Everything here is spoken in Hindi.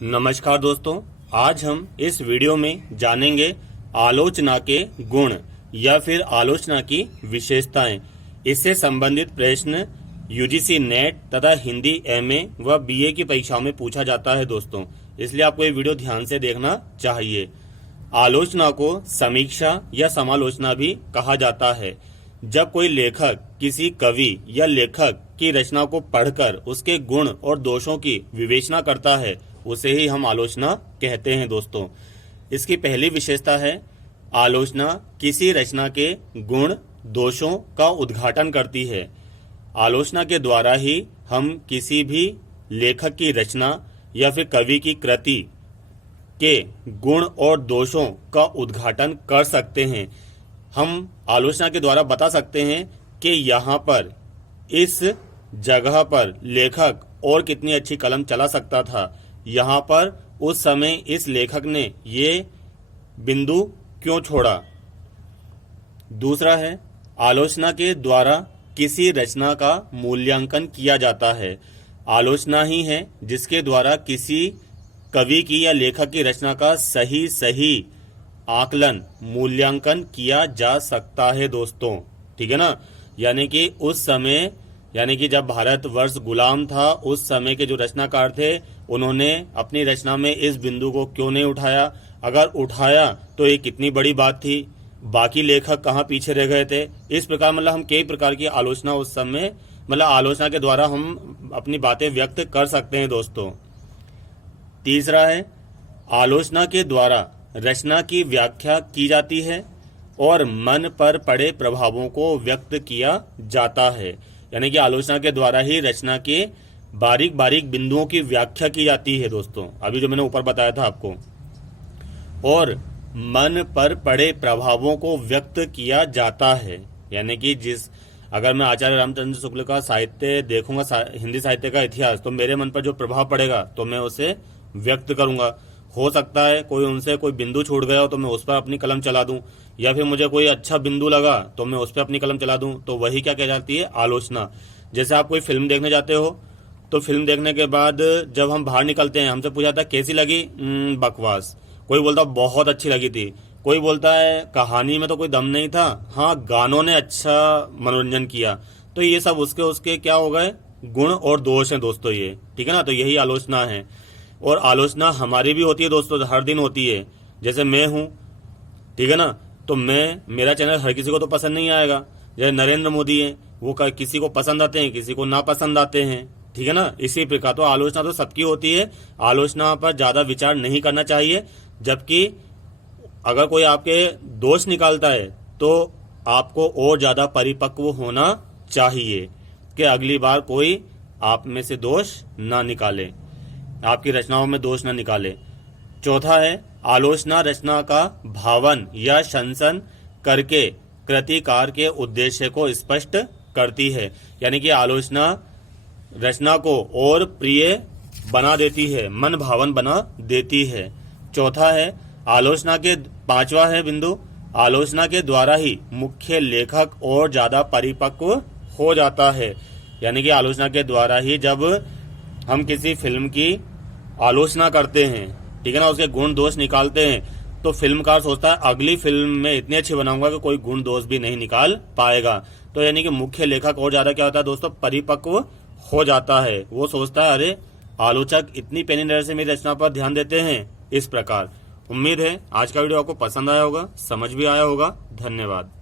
नमस्कार दोस्तों, आज हम इस वीडियो में जानेंगे आलोचना के गुण या फिर आलोचना की विशेषताएं। इससे संबंधित प्रश्न यूजीसी नेट तथा हिंदी एमए व बीए की परीक्षाओं में पूछा जाता है दोस्तों, इसलिए आपको ये वीडियो ध्यान से देखना चाहिए। आलोचना को समीक्षा या समालोचना भी कहा जाता है। जब कोई लेखक किसी कवि या लेखक की रचना को पढ़कर उसके गुण और दोषों की विवेचना करता है, उसे ही हम आलोचना कहते हैं दोस्तों। इसकी पहली विशेषता है, आलोचना किसी रचना के गुण दोषों का उद्घाटन करती है। आलोचना के द्वारा ही हम किसी भी लेखक की रचना या फिर कवि की कृति के गुण और दोषों का उद्घाटन कर सकते हैं। हम आलोचना के द्वारा बता सकते हैं कि यहाँ पर इस जगह पर लेखक और कितनी अच्छी कलम चला सकता था, यहाँ पर उस समय इस लेखक ने ये बिंदु क्यों छोड़ा। दूसरा है, आलोचना के द्वारा किसी रचना का मूल्यांकन किया जाता है। आलोचना ही है जिसके द्वारा किसी कवि की या लेखक की रचना का सही आकलन मूल्यांकन किया जा सकता है दोस्तों, ठीक है ना। यानी कि उस समय, यानी कि जब भारतवर्ष गुलाम था, उस समय के जो रचनाकार थे, उन्होंने अपनी रचना में इस बिंदु को क्यों नहीं उठाया। अगर उठाया तो ये कितनी बड़ी बात थी, बाकी लेखक कहाँ पीछे रह गए थे। इस प्रकार मतलब हम कई प्रकार की आलोचना उस समय, मतलब आलोचना के द्वारा हम अपनी बातें व्यक्त कर सकते हैं दोस्तों। तीसरा है, आलोचना के द्वारा रचना की व्याख्या की जाती है और मन पर पड़े प्रभावों को व्यक्त किया जाता है। यानी कि आलोचना के द्वारा ही रचना के बारीक बारीक बिंदुओं की व्याख्या की जाती है दोस्तों, अभी जो मैंने ऊपर बताया था आपको। और मन पर पड़े प्रभावों को व्यक्त किया जाता है, यानी कि अगर मैं आचार्य रामचंद्र शुक्ल का साहित्य देखूंगा, हिंदी साहित्य का इतिहास, तो मेरे मन पर जो प्रभाव पड़ेगा तो मैं उसे व्यक्त करूंगा। हो सकता है कोई उनसे कोई बिंदु छूट गया हो तो मैं उस पर अपनी कलम चला दूं, या फिर मुझे कोई अच्छा बिंदु लगा तो मैं उस पर अपनी कलम चला दूं, तो वही क्या कहलाती है, आलोचना। जैसे आप कोई फिल्म देखने जाते हो, तो फिल्म देखने के बाद जब हम बाहर निकलते हैं, हमसे पूछा जाता है कैसी लगी, बकवास। कोई बोलता बहुत अच्छी लगी थी, कोई बोलता है कहानी में तो कोई दम नहीं था, हाँ गानों ने अच्छा मनोरंजन किया। तो ये सब उसके क्या हो गए, गुण और दोष हैं दोस्तों ये, ठीक है ना। तो यही आलोचना है। और आलोचना हमारी भी होती है दोस्तों, हर दिन होती है। जैसे मैं हूं, ठीक है ना, तो मेरा चैनल हर किसी को तो पसंद नहीं आएगा। जैसे नरेंद्र मोदी है, वो किसी को पसंद आते हैं, किसी को ना पसंद आते हैं, ठीक है ना। इसी प्रकार तो आलोचना तो सबकी होती है। आलोचना पर ज्यादा विचार नहीं करना चाहिए, जबकि अगर कोई आपके दोष निकालता है तो आपको और ज्यादा परिपक्व होना चाहिए कि अगली बार कोई आप में से दोष ना निकाले, आपकी रचनाओं में दोष न निकाले। चौथा है, आलोचना रचना का भावन या शंसन करके कृतिकार के उद्देश्य को स्पष्ट करती है। यानी कि आलोचना रचना को और प्रिय बना देती है, मन भावन बना देती है। चौथा है, आलोचना के पांचवा है बिंदु, आलोचना के द्वारा ही मुख्य लेखक और ज्यादा परिपक्व हो जाता है। यानी कि आलोचना के द्वारा ही जब हम किसी फिल्म की आलोचना करते हैं, ठीक है ना, उसके गुण दोष निकालते हैं, तो फिल्मकार सोचता है अगली फिल्म में इतनी अच्छी बनाऊंगा कि कोई गुण दोष भी नहीं निकाल पाएगा। तो यानी कि मुख्य लेखक और ज्यादा क्या होता है दोस्तों, परिपक्व हो जाता है। वो सोचता है अरे आलोचक इतनी पैनी नजर से मेरी रचना पर ध्यान देते हैं। इस प्रकार उम्मीद है आज का वीडियो आपको पसंद आया होगा, समझ भी आया होगा। धन्यवाद।